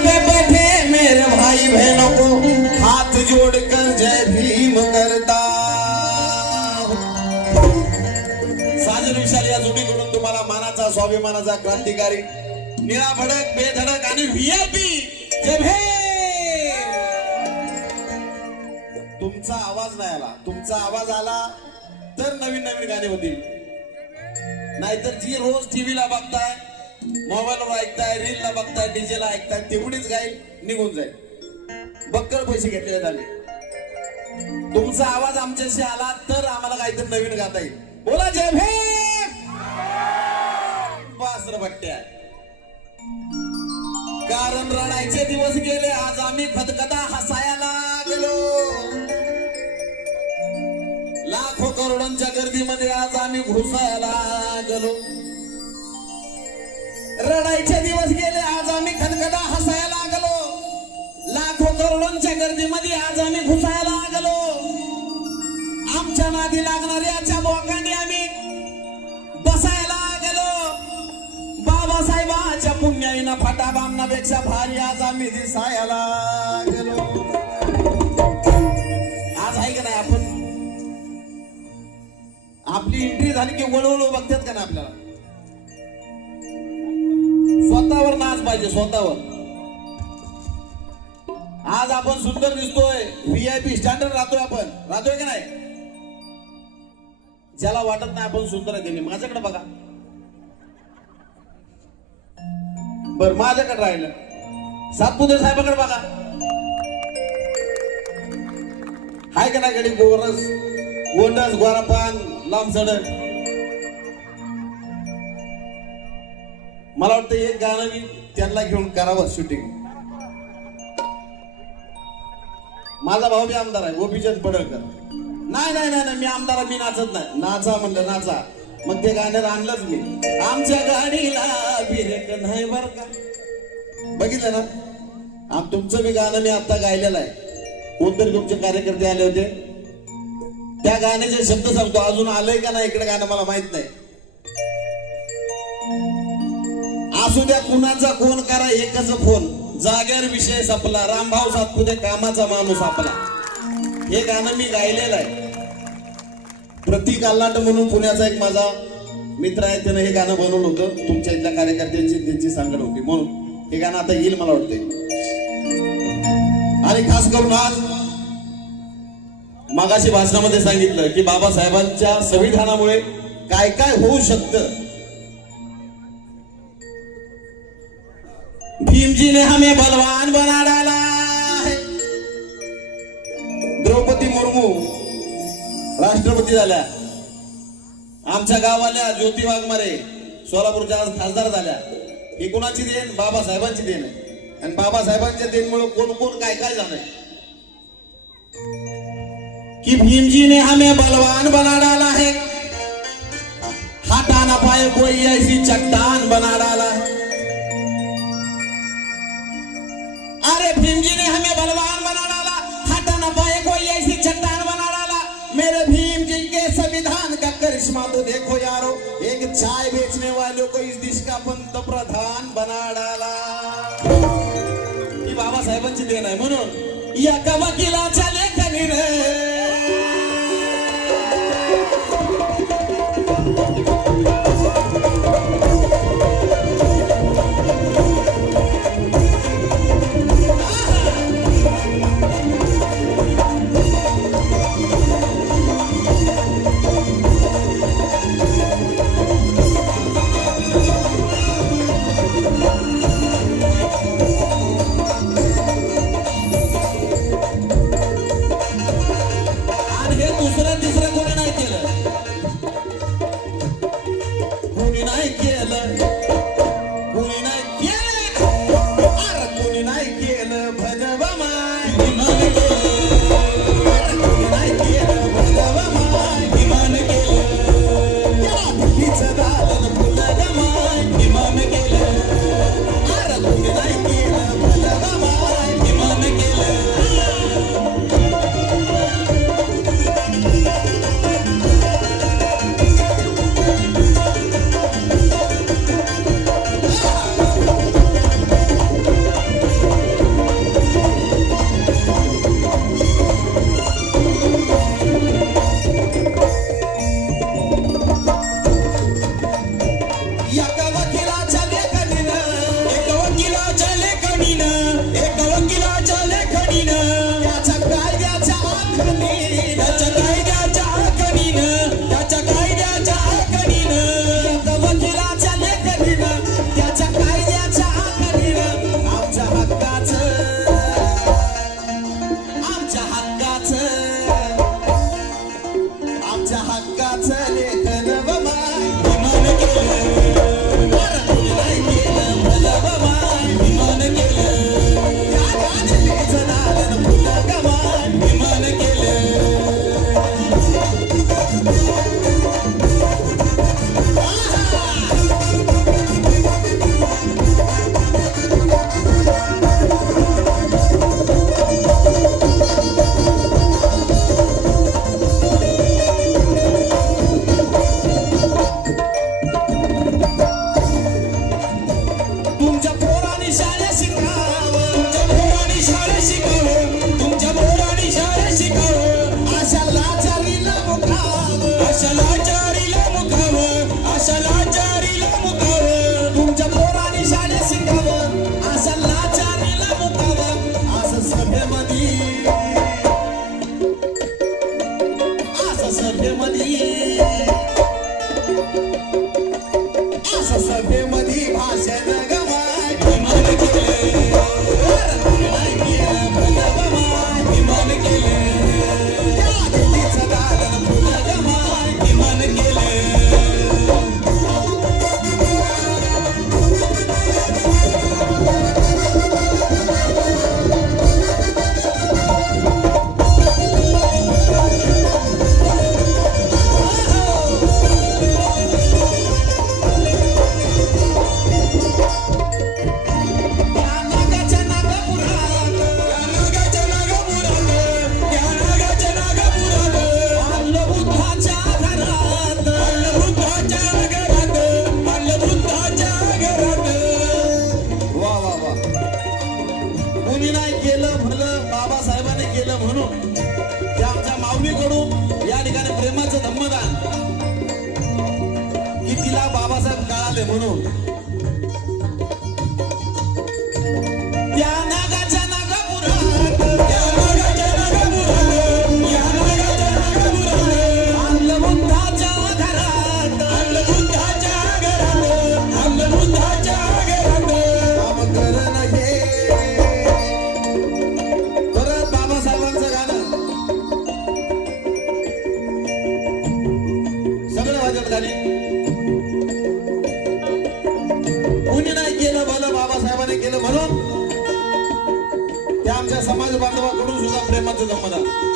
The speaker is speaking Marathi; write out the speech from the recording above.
पे बैठे मेरे भाई बहनों को हाथ जोड़कर जय भीम करता। साजन विशाल या जोडीकडून तुम्हाला मानाचा स्वाभिमानाचा क्रांतिकारी निळा भडक बेधडक आणि व्हीआयपी जय भीम। तुमचा आवाज नाही आला, तुमचा आवाज आला तर नवीन नवीन गाणे होतील, नाहीतर जी रोज टीव्हीला बघताय, मोबाईलवर ऐकताय, रीलला बघताय, डीजेला ऐकताय, तेवढीच गाईल निघून जाईल, बक्कळ पैसे घेतले झाले। तुमचा आवाज आमच्याशी आला तर आम्हाला काहीतरी नवीन गाता येईल। बोला जय भीम। बासर भट्ट्या कारण रडायचे दिवस गेले, आज आम्ही खदखदा हसायला गेलो। लाखो करोडांच्या गर्दीमध्ये आज आम्ही घुसायला गेलो। रडायचे दिवस गेले, आज आम्ही खदखदा हसायला गेलो। लाखो करोडांच्या गर्दीमध्ये आज आम्ही घुसायला गेलो। आमच्या नादी लागणाऱ्याच्या बोकांनी आम्ही बसायला गेलो। बाबासाहेबांच्या पुण्याईनं फाटा बांधण्यापेक्षा भारी आज आम्ही दिसायला गेलो। आज आहे का नाही आपण आपली एंट्री झाली की वळवळ बघतात का ना आपल्याला, स्वतःवर नाच पाहिजे स्वतःवर। आज आपण सुंदर दिसतोय, व्हीआयपी स्टँडर्ड राहतोय का नाही? ज्याला वाटत नाही आपण सुंदर आहे त्यांनी माझ्याकडे बघा, बर माझ्याकडे राहिलं सातपुते साहेबाकडे बघा, हाय का नाही गडी गोरस गोंडस गोरापान लांब सडक। मला वाटतं एक गाणं मी त्यांना घेऊन करावं शूटिंग। माझा भाऊ बी आमदार आहे गोपीचंद पडळकर। नाही नाही नाही मी आमदार, मी नाचत नाही। नाचा म्हणलं नाचा, मग ते गाण्यात आणलंच मी। आमच्या गाडीला बिरेक नाही बर का, बघितलं ना? तुमचं बी गाणं मी आता गायलेलं आहे, कोणतरी तुमचे कार्यकर्ते आले होते, त्या गाण्याचे शब्द सांगतो। अजून आलंय का नाही इकडे गाणं मला माहित नाही। असू द्या कुणाचा कोण करा एकच फोन, जाग्यावर विषय संपला, रामभाऊ सातपुते कामाचा माणूस आपला। हे गाणं मी गायलेलं आहे। प्रतीक आल्लाट म्हणून पुण्याचा एक माझा मित्र आहे, त्यानं हे गाणं बनवलं होतं, तुमच्या इथल्या कार्यकर्त्यांची त्यांची सांगड होती म्हणून हे गाणं आता येईल मला वाटतंय। आणि खास करून आज मागाशी भाषणामध्ये सांगितलं की बाबासाहेबांच्या संविधानामुळे काय काय होऊ शकतं। भीमजी ने हमें बलवान बना डाला है। द्रौपदी मुर्मू राष्ट्रपती झाल्या, आमच्या गावाल्या ज्योती वाघमारे सोलापूरच्या खासदार झाल्या। ही कोणाची देण? बाबासाहेबांची देण आहे। आणि बाबासाहेबांच्या देणमुळे कोण कोण काय काय झालंय कि भीमजी ने हमें बलवान बना डाला है, हटा ना पाए कोई ऐसी चट्टान बना डाला है। अरे भीमजी ने हमें बलवान बना डाला, हटा ना पाए कोई ऐसी चट्टान बना डाला। मेरे भीम जी के संविधान का करिश्मा तो देखो यारो, एक चाय बेचने वालों को इस देश का पंतप्रधान बना डाला। ही बाबासाहेबांची देण आहे। म्हणून या वकिलाच्या लेखनी रे कुणी नाही केलं भलं बाबासाहेबांनी केलं म्हणून त्या आमच्या माऊलीकडून या ठिकाणी प्रेमाचं धम्मदान की तिला बाबासाहेब कळाले म्हणून त्या नागाच्या नागापुरात आणलं बुद्धाच्या घरात काम करणं हे परत बाबासाहेबांचं गाणं सगळं वाजत गाणी कुणी नाही केलं भलं बाबासाहेबांनी केलं म्हणून त्या आमच्या समाज बांधवाकडून सुद्धा प्रेमाचं जमत